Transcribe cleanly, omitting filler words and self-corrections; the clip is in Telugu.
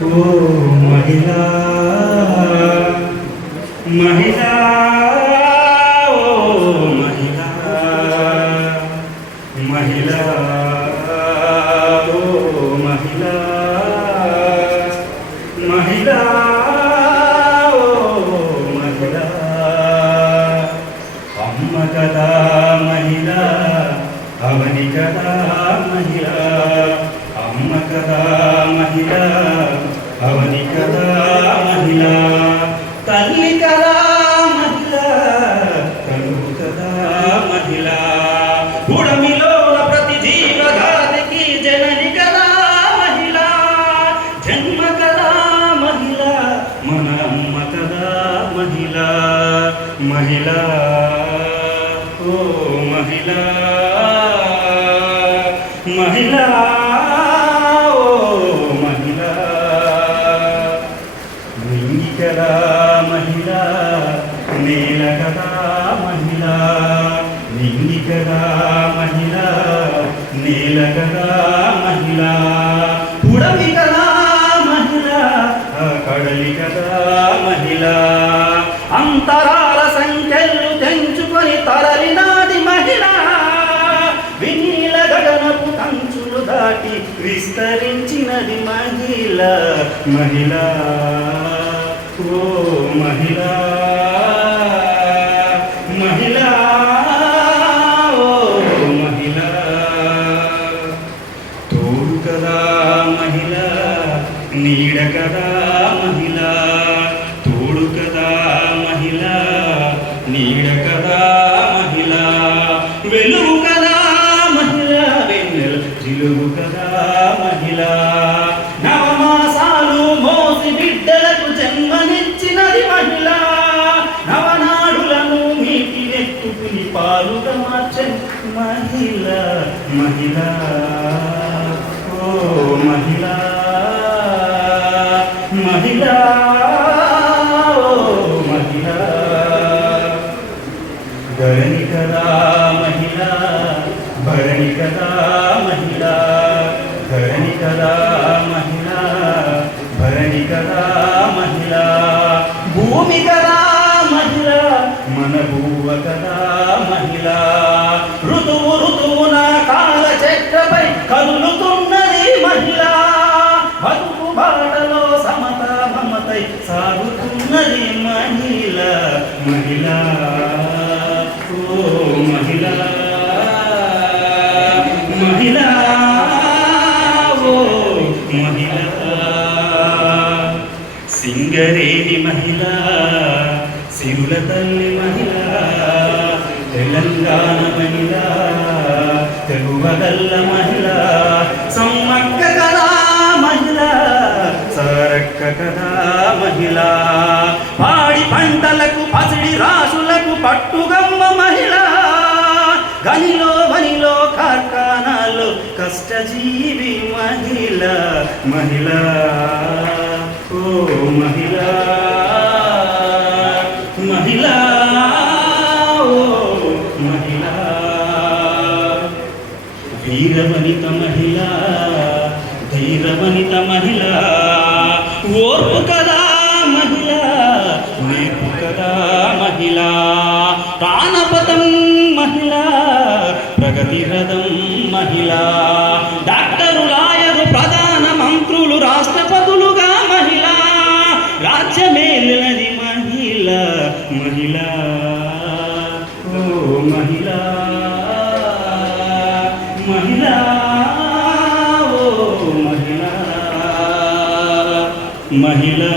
ఓ మహిళా మహిళా ఓ మహిళా మహిళా ఓ మహిళా మహిళా ఓ మహిళా అమ్మ కదా మహిళా అవని కదా మహిళా అమ్మ కదా మహిళా అవని కదా మహిళా తల్లి కదా మహిళా కలుగు కదా మహిళా పుడమిలోన ప్రతి జీవగాదికి జనని కదా మహిళా జన్మ కదా మహిళా మన అమ్మ కదా మహిళా మహిళా ఓ మహిళా మహిళా ఓ మహిళా నింగి కదా మహిళా నేల కదా మహిళా నింగి కదా మహిళా నేల కదా మహిళా పుడమి కదా మహిళా కడలి కదా మహిళా అంతరాల సంఖ్యలు తెంచుకొని తరలినాది మహిళా వినీల గగనపు కంచులు దాటి విస్తరించినది మహిళా మహిళా ఓ మహిళా మహిళా ఓ మహిళా తోడు కదా మహిళా నీడ కదా మహిళా తోడు కదా మహిళా నీడ కదా మహిళా వెలుగు కదా మహిళా వెన్నెల చిలుగు కదా మహిళా నవమాసాలు మోసి బిడ్డలకు జన్మనిచ్చినది మహిళా నవనాడులను మీటి నెత్తుకుని పాలుగా మార్చని మహిళా మహిళా ఓ మహిళా మహిళా ఓ మహిళా ధరణి కదా మహిళా భరణి కదా మహిళా ధరణి కదా మహిళా భరణి కదా మహిళా భూమి కదా మహిళా మన భూవ కదా మహిళా ఋతువు ఋతువున కాల చక్రపై కదులుతున్నది మహిళా బతుకు బాటలో సమత మమతై సాగుతున్నది మహిళా మహిళా ఓ మహిళా మహిళా ఓ మహిళా సింగరేణి మహిళా సిరుల తల్లి మహిళా తెలంగాణ మహిళా తెలుగల్ల మహిళా సమ్మక్క కదా మహిళా సారక్క కదా మహిళా పాడి పంటలకు పసిడి రాసులకు పట్టుగమ్మ మహిళా గనిలో వనిలో కార్ఖానాల్లో కష్టజీవి మహిళా మహిళా ఓ మహిళా మహిళా ఓ మహిళా వీరవనిత మహిళా ధీరవనిత మహిళా ఓర్పు కదా మహిళా నేర్పు కదా మహిళా ప్రాణపదం మహిళా ప్రగతి రథం మహిళా డాక్టరు లాయరు ప్రధాన మంత్రులు రాష్ట్రపతులుగా మహిళా రాజ్యమేలినది మహిళా మహిళా ఓ మహిళా మహిళా ఓ మహిళా మహిళా